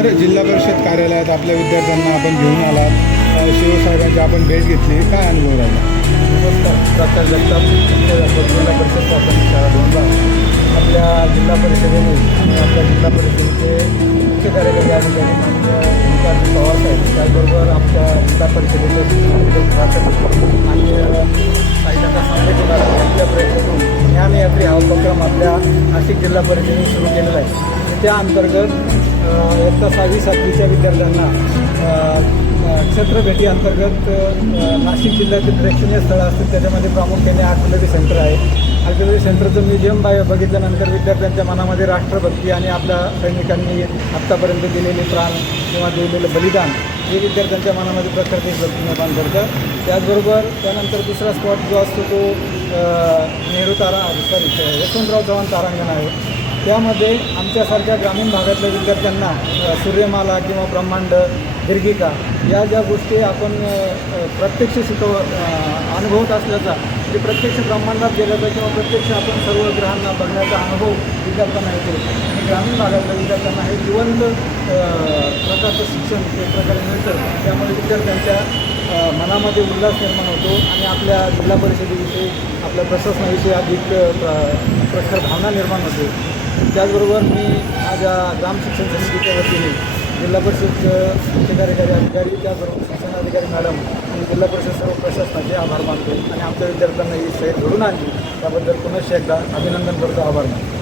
तर जिल्हा परिषद कार्यालयात आपल्या विद्यार्थ्यांना आपण घेऊन आलात, शिवसाहेबांची आपण भेट घेतली, काय अनुभव राहिला? नमस्कार. डॉक्टर जगताप जिल्हा परिषद प्राथमिक शाळा दोनला आपल्या जिल्हा परिषदेने आणि आपल्या जिल्हा परिषदेचे मुख्य कार्यकारी अधिकारी माननीय ओंकार पवार साहेब, त्याचबरोबर आपल्या जिल्हा परिषदेचे प्राथमिक आणि साहित्याचा संवेदना यांच्या प्रयत्नातून ज्ञानयात्री हा उपक्रम आपल्या नाशिक जिल्हा परिषदेने सुरू केलेला आहे. त्या अंतर्गत इयत्ता 6वी 7वीच्या विद्यार्थ्यांना क्षेत्रभेटी अंतर्गत नाशिक जिल्ह्यातील प्रेक्षणीय स्थळं असतील, त्याच्यामध्ये प्रामुख्याने आर्टिलरी सेंटर आहे. आर्टिलरी सेंटरचं म्युझियम बघितल्यानंतर विद्यार्थ्यांच्या मनामध्ये राष्ट्रभक्ती आणि आपल्या सैनिकांनी आत्तापर्यंत दिलेले प्राण किंवा दिलेलं बलिदान हे विद्यार्थ्यांच्या मनामध्ये प्रखर देशभक्ती निर्माण करतं. त्याचबरोबर त्यानंतर दुसरा स्पॉट जो असतो तो यशवंतराव चव्हाण तारांगण आहे. त्यामध्ये आमच्यासारख्या ग्रामीण भागातल्या विद्यार्थ्यांना सूर्यमाला किंवा ब्रह्मांड, दीर्घिका या ज्या गोष्टी आपण प्रत्यक्ष अनुभवत असल्याचा, म्हणजे प्रत्यक्ष ब्रह्मांडात गेल्याचा किंवा प्रत्यक्ष आपण सर्व ग्रहांना बघण्याचा अनुभव विद्यार्थ्यांना येतो. आणि ग्रामीण भागातल्या विद्यार्थ्यांना हे जिवंत प्रकारचं शिक्षण एक प्रकारे मिळतं. त्यामुळे विद्यार्थ्यांच्या मनामध्ये उल्हास निर्माण होतो आणि आपल्या जिल्हा परिषदेविषयी, आपल्या प्रशासनाविषयी अधिक प्रखर भावना निर्माण होते. त्याचबरोबर मी माझ्या ग्राम शिक्षण समितीच्या वतीने जिल्हा परिषद मुख्य कार्यकारी अधिकारी, त्याचबरोबर शिक्षणाधिकारी मॅडम आणि जिल्हा परिषद सर्व प्रशासनाचे आभार मानतो आणि आमच्या विद्यार्थ्यांना ही सहल घडून आणली त्याबद्दल पुनश्च एकदा अभिनंदन करतो, आभार मानतो.